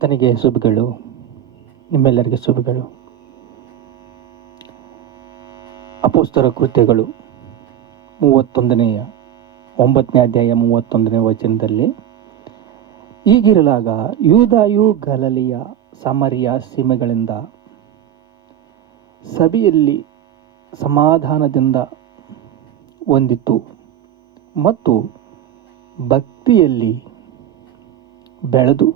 ತನಿಗೆ ಶುಭಗಳು, ನಿಮ್ಮೆಲ್ಲರಿಗೆ ಶುಭಗಳು. ಅಪೋಸ್ತರ ಕೃತ್ಯಗಳು ಮೂವತ್ತೊಂದನೆಯ ಒಂಬತ್ತನೇ ಅಧ್ಯಾಯ ಮೂವತ್ತೊಂದನೇ ವಚನದಲ್ಲಿ ಈಗಿರಲಾಗ ಯೂದಾಯು ಗಲಲಿಯ ಸಮರಿಯ ಸೀಮೆಗಳಿಂದ ಸಭೆಯಲ್ಲಿ ಸಮಾಧಾನದಿಂದ ಹೊಂದಿತ್ತು ಮತ್ತು ಭಕ್ತಿಯಲ್ಲಿ ಬೆಳೆದು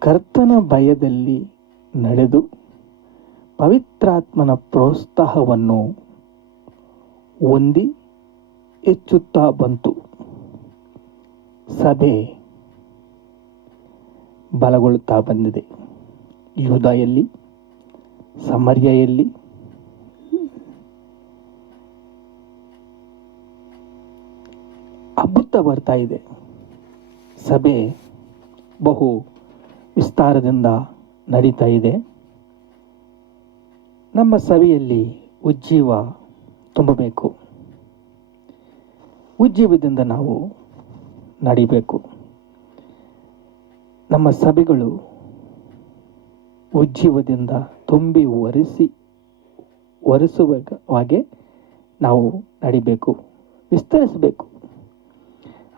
ಕರ್ತನ ಭಯದಲ್ಲಿ ನಡೆದು ಪವಿತ್ರಾತ್ಮನ ಪ್ರೋತ್ಸಾಹವನ್ನು ಹೊಂದಿ ಹೆಚ್ಚುತ್ತಾ ಬಂತು. ಸಭೆ ಬಲಗೊಳ್ಳುತ್ತಾ ಬಂದಿದೆ. ಯೂದಾಯಲ್ಲಿ, ಸಮರ್ಯೆಯಲ್ಲಿ ಅಬ್ಬುತ್ತ ಬರ್ತಾ ಇದೆ. ಸಭೆ ಬಹು ವಿಸ್ತಾರದಿಂದ ನಡೀತಾ ಇದೆ. ನಮ್ಮ ಸವಿಯಲ್ಲಿ ಉಜ್ಜೀವ ತುಂಬಬೇಕು. ಉಜ್ಜೀವದಿಂದ ನಾವು ನಡಿಬೇಕು. ನಮ್ಮ ಸಭೆಗಳು ಉಜ್ಜೀವದಿಂದ ತುಂಬಿ ಒರೆಸಿ, ಒರೆಸುವ ಹಾಗೆ ನಾವು ನಡಿಬೇಕು. ವಿಸ್ತರಿಸಬೇಕು.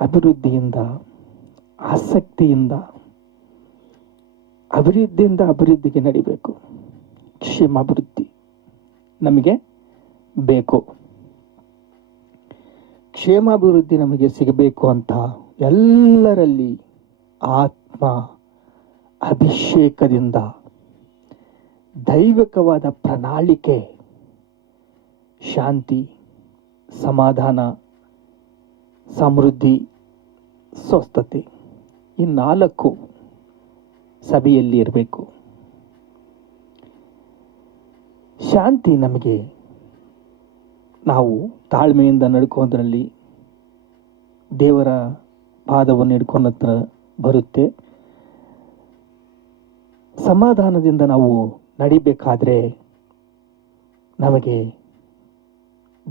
ಅಭಿವೃದ್ಧಿಯಿಂದ, ಆಸಕ್ತಿಯಿಂದ ಅಭಿವೃದ್ಧಿಯಿಂದ ಅಭಿವೃದ್ಧಿಗೆ ನಡಿಬೇಕು. ಕ್ಷೇಮಾಭಿವೃದ್ಧಿ ನಮಗೆ ಬೇಕು. ಕ್ಷೇಮಾಭಿವೃದ್ಧಿ ನಮಗೆ ಸಿಗಬೇಕು ಅಂತ ಎಲ್ಲರಲ್ಲಿ ಆತ್ಮ ಅಭಿಷೇಕದಿಂದ ದೈವಿಕವಾದ ಪ್ರಣಾಳಿಕೆ, ಶಾಂತಿ, ಸಮಾಧಾನ, ಸಮೃದ್ಧಿ, ಸ್ವಸ್ಥತೆ ಈ ನಾಲ್ಕು ಸಭೆಯಲ್ಲಿ ಇರಬೇಕು. ಶಾಂತಿ ನಮಗೆ ನಾವು ತಾಳ್ಮೆಯಿಂದ ನಡ್ಕೋದ್ರಲ್ಲಿ ದೇವರ ಪಾದವನ್ನು ಹಿಡ್ಕೊಂಡ ಬರುತ್ತೆ. ಸಮಾಧಾನದಿಂದ ನಾವು ನಡಿಬೇಕಾದ್ರೆ ನಮಗೆ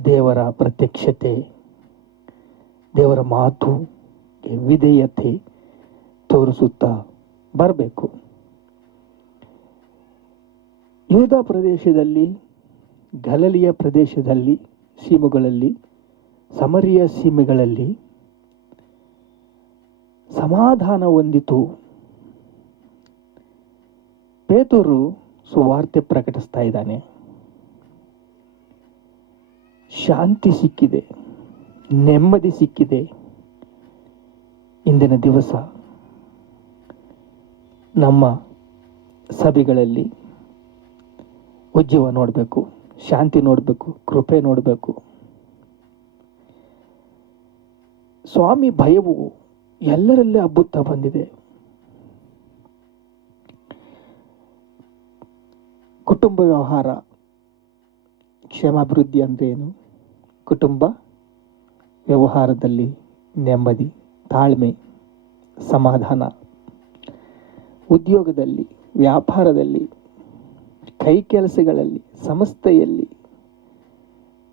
ದೇವರ ಪ್ರತ್ಯಕ್ಷತೆ, ದೇವರ ಮಾತು ವಿಧೇಯತೆ ತೋರಿಸುತ್ತಾ ಬರಬೇಕು. ಯೂದ ಪ್ರದೇಶದಲ್ಲಿ, ಗಲಲಿಯ ಪ್ರದೇಶದಲ್ಲಿ, ಸೀಮೆಗಳಲ್ಲಿ, ಸಮರಿಯ ಸೀಮೆಗಳಲ್ಲಿ ಸಮಾಧಾನ ಹೊಂದಿತು. ಪೇತೂರು ಸುವಾರ್ತೆ ಪ್ರಕಟಿಸ್ತಾ ಇದ್ದಾನೆ. ಶಾಂತಿ ಸಿಕ್ಕಿದೆ, ನೆಮ್ಮದಿ ಸಿಕ್ಕಿದೆ. ಇಂದಿನ ದಿವಸ ನಮ್ಮ ಸಭೆಗಳಲ್ಲಿ ಉಜ್ಜೀವ ನೋಡಬೇಕು, ಶಾಂತಿ ನೋಡಬೇಕು, ಕೃಪೆ ನೋಡಬೇಕು. ಸ್ವಾಮಿ ಭಯವು ಎಲ್ಲರಲ್ಲೇ ಹಬ್ಬುತ್ತಾ ಬಂದಿದೆ. ಕುಟುಂಬ ವ್ಯವಹಾರ ಕ್ಷೇಮಾಭಿವೃದ್ಧಿ ಅಂದ್ರೇನು ಕುಟುಂಬ ವ್ಯವಹಾರದಲ್ಲಿ ನೆಮ್ಮದಿ, ತಾಳ್ಮೆ, ಸಮಾಧಾನ. ಉದ್ಯೋಗದಲ್ಲಿ, ವ್ಯಾಪಾರದಲ್ಲಿ, ಕೈ ಕೆಲಸಗಳಲ್ಲಿ, ಸಂಸ್ಥೆಯಲ್ಲಿ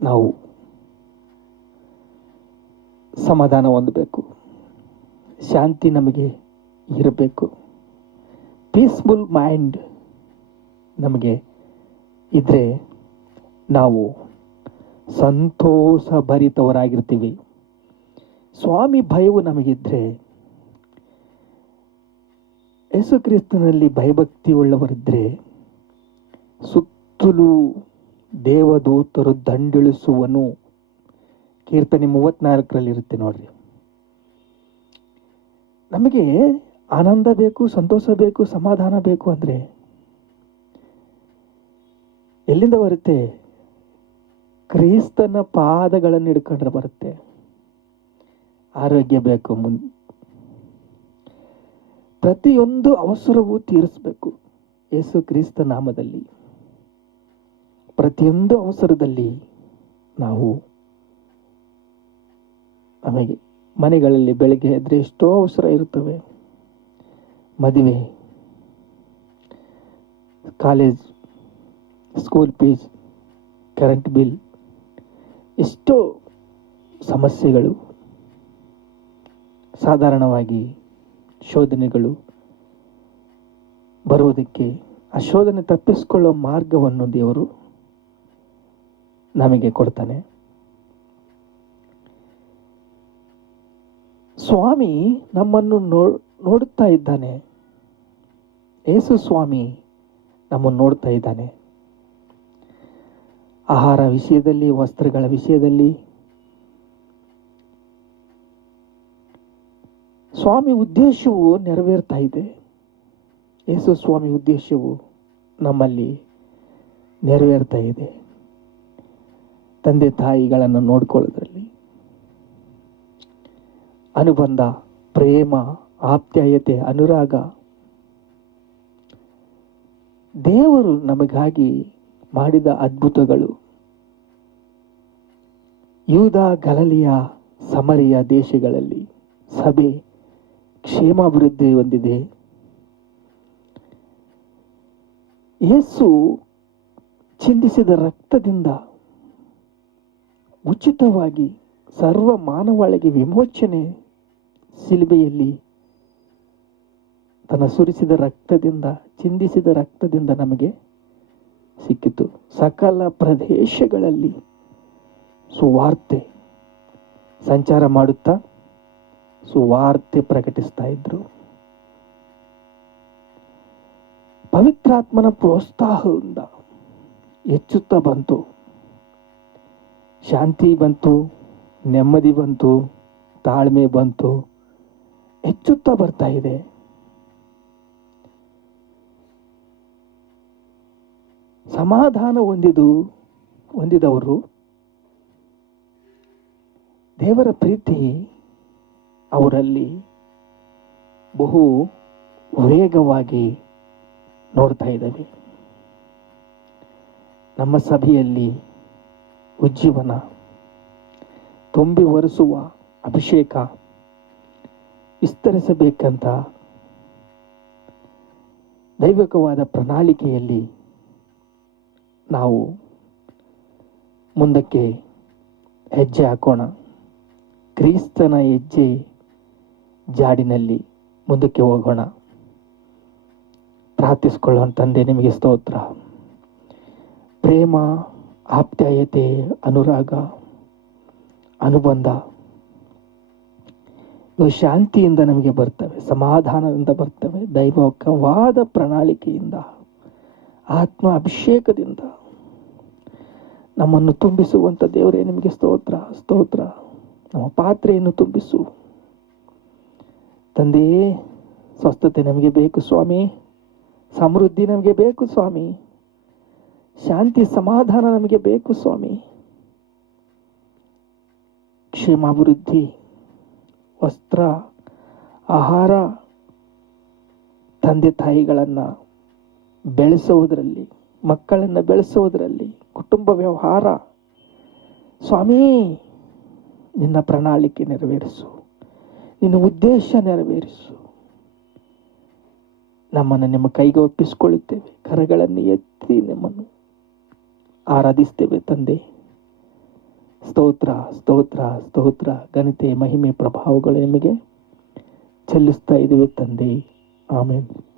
ನಾವು ಸಮಾಧಾನ ಹೊಂದಬೇಕು. ಶಾಂತಿ ನಮಗೆ ಇರಬೇಕು. ಪೀಸ್ಫುಲ್ ಮೈಂಡ್ ನಮಗೆ ಇದ್ದರೆ ನಾವು ಸಂತೋಷ ಭರಿತವರಾಗಿರ್ತೀವಿ ಸ್ವಾಮಿ ಭಯವು ನಮಗಿದ್ರೆ ಯೇಸು ಕ್ರಿಸ್ತನಲ್ಲಿ ಭಯಭಕ್ತಿ ಉಳ್ಳವರಿದ್ರೆ ಸುತ್ತಲೂ ದೇವದೂತರು ದಂಡಿಳಿಸುವನು. ಕೀರ್ತನೆ ಮೂವತ್ನಾಲ್ಕರಲ್ಲಿ ಇರುತ್ತೆ ನೋಡ್ರಿ. ನಮಗೆ ಆನಂದ ಬೇಕು, ಸಂತೋಷ ಬೇಕು, ಸಮಾಧಾನ ಬೇಕು ಅಂದರೆ ಎಲ್ಲಿಂದ ಬರುತ್ತೆ? ಕ್ರಿಸ್ತನ ಪಾದಗಳನ್ನು ಹಿಡ್ಕೊಂಡ್ರೆ ಬರುತ್ತೆ. ಆರೋಗ್ಯ ಬೇಕು, ಮುನ್ ಪ್ರತಿಯೊಂದು ಅವಸರವೂ ತೀರಿಸಬೇಕು. ಯೇಸು ಕ್ರಿಸ್ತ ನಾಮದಲ್ಲಿ. ಪ್ರತಿಯೊಂದು ಅವಸರದಲ್ಲಿ ನಾವು ನಮಗೆ ಮನೆಗಳಲ್ಲಿ ಬೆಳಗ್ಗೆ ಎದ್ರೆ ಎಷ್ಟೋ ಅವಸರ ಇರುತ್ತವೆ. ಮದುವೆ, college, school fees, current bill, ಎಷ್ಟೋ ಸಮಸ್ಯೆಗಳು ಸಾಧಾರಣವಾಗಿ ಶೋಧನೆಗಳು ಬರುವುದಕ್ಕೆ ಆ ಶೋಧನೆ ತಪ್ಪಿಸಿಕೊಳ್ಳೋ ಮಾರ್ಗವನ್ನು ದೇವರು ನಮಗೆ ಕೊಡ್ತಾನೆ. ಸ್ವಾಮಿ ನಮ್ಮನ್ನು ನೋ, ನೋಡುತ್ತಾ ಇದ್ದಾನೆ. ಯೇಸು ಸ್ವಾಮಿ ನಮ್ಮನ್ನು ನೋಡ್ತಾ ಇದ್ದಾನೆ. ಆಹಾರ ವಿಷಯದಲ್ಲಿ, ವಸ್ತ್ರಗಳ ವಿಷಯದಲ್ಲಿ ಸ್ವಾಮಿ ಉದ್ದೇಶವು ನೆರವೇರ್ತಾ ಇದೆ. ಯೇಸು ಸ್ವಾಮಿ ಉದ್ದೇಶವು ನಮ್ಮಲ್ಲಿ ನೆರವೇರ್ತಾ ಇದೆ. ತಂದೆ ತಾಯಿಗಳನ್ನು ನೋಡ್ಕೊಳ್ಳೋದ್ರಲ್ಲಿ ಅನುಬಂಧ, ಪ್ರೇಮ, ಆಪ್ಯಾಯತೆ, ಅನುರಾಗ ದೇವರು ನಮಗಾಗಿ ಮಾಡಿದ ಅದ್ಭುತಗಳು. ಯೂದ, ಗಲಲಿಯ, ಸಮರಿಯ ದೇಶಗಳಲ್ಲಿ ಸಭೆ ಕ್ಷೇಮಾಭಿವೃದ್ಧಿ ಹೊಂದಿದೆ. ಯೇಸು ಚಿಂದಿಸಿದ ರಕ್ತದಿಂದ ಉಚಿತವಾಗಿ ಸರ್ವ ಮಾನವಾಳಿಗೆ ವಿಮೋಚನೆ ಸಿಲುಬೆಯಲ್ಲಿ ತನ್ನ ಸುರಿಸಿದ ರಕ್ತದಿಂದ, ಚಿಂದಿಸಿದ ರಕ್ತದಿಂದ ನಮಗೆ ಸಿಕ್ಕಿತು. ಸಕಲ ಪ್ರದೇಶಗಳಲ್ಲಿ ಸುವಾರ್ತೆ ಸಂಚಾರ ಮಾಡುತ್ತಾ ಸುವಾರ್ತೆ ಪ್ರಕಟಿಸ್ತಾ ಇದ್ರು. ಪವಿತ್ರಾತ್ಮನ ಪ್ರೋತ್ಸಾಹದಿಂದ ಹೆಚ್ಚುತ್ತಾ ಬಂತು. ಶಾಂತಿ ಬಂತು, ನೆಮ್ಮದಿ ಬಂತು, ತಾಳ್ಮೆ ಬಂತು, ಹೆಚ್ಚುತ್ತಾ ಬರ್ತಾ ಇದೆ. ಸಮಾಧಾನ ಹೊಂದಿದು, ಹೊಂದಿದವರು ದೇವರ ಪ್ರೀತಿ ಅವರಲ್ಲಿ ಬಹು ವೇಗವಾಗಿ ನೋಡ್ತಾ ಇದ್ದೇವೆ. ನಮ್ಮ ಸಭೆಯಲ್ಲಿ ಉಜ್ಜೀವನ, ತುಂಬಿ ಒರೆಸುವ ಅಭಿಷೇಕ ವಿಸ್ತರಿಸಬೇಕಂತ ದೈವಿಕವಾದ ಪ್ರಣಾಳಿಕೆಯಲ್ಲಿ ನಾವು ಮುಂದಕ್ಕೆ ಹೆಜ್ಜೆ ಹಾಕೋಣ. ಕ್ರಿಸ್ತನ ಹೆಜ್ಜೆ ಜಾಡಿನಲ್ಲಿ ಮುಂದಕ್ಕೆ ಹೋಗೋಣ. ಪ್ರಾರ್ಥಿಸ್ಕೊಳ್ಳೋಣ, ತಂದೆ, ನಿಮಗೆ ಸ್ತೋತ್ರ. ಪ್ರೇಮ, ಆಪ್ಯಾಯತೆ, ಅನುರಾಗ, ಅನುಬಂಧ, ಇವು ಶಾಂತಿಯಿಂದ ನಮಗೆ ಬರ್ತವೆ, ಸಮಾಧಾನದಿಂದ ಬರ್ತವೆ ದೈವಕವಾದ ಪ್ರಣಾಳಿಕೆಯಿಂದ, ಆತ್ಮ ಅಭಿಷೇಕದಿಂದ. ನಮ್ಮನ್ನು ತುಂಬಿಸುವಂಥ ದೇವರೇ, ನಿಮಗೆ ಸ್ತೋತ್ರ ಸ್ತೋತ್ರ. ನಮ್ಮ ಪಾತ್ರೆಯನ್ನು ತುಂಬಿಸು. ತಂದೆಯೇ ಸ್ವಸ್ಥತೆ ನಮಗೆ ಬೇಕು ಸ್ವಾಮಿ. ಸಮೃದ್ಧಿ ನಮಗೆ ಬೇಕು ಸ್ವಾಮಿ. ಶಾಂತಿ ಸಮಾಧಾನ ನಮಗೆ ಬೇಕು ಸ್ವಾಮಿ. ಕ್ಷೇಮಾಭಿವೃದ್ಧಿ, ವಸ್ತ್ರ, ಆಹಾರ, ತಂದೆ ತಾಯಿಗಳನ್ನು ಬೆಳೆಸುವುದರಲ್ಲಿ ಮಕ್ಕಳನ್ನು ಬೆಳೆಸುವುದರಲ್ಲಿ ಕುಟುಂಬ ವ್ಯವಹಾರ. ಸ್ವಾಮಿ, ನಿನ್ನ ಪ್ರಣಾಳಿಕೆ ನೆರವೇರಿಸು. ನಿನ್ನ ಉದ್ದೇಶ ನೆರವೇರಿಸು. ನಮ್ಮನ್ನು ನಿಮ್ಮ ಕೈಗೆ ಒಪ್ಪಿಸಿಕೊಳ್ಳುತ್ತೇವೆ. ಕರಗಳನ್ನು ಎತ್ತಿ ನಿಮ್ಮನ್ನು ಆರಾಧಿಸ್ತೇವೆ ತಂದೆ. ಸ್ತೋತ್ರ ಸ್ತೋತ್ರ ಸ್ತೋತ್ರ. ಘನತೆ, ಮಹಿಮೆ, ಪ್ರಭಾವಗಳು ನಿಮಗೆ ಚೆಲ್ಲಿಸ್ತಾ ಇದ್ದೇವೆ ತಂದೆ. ಆಮೇಲೆ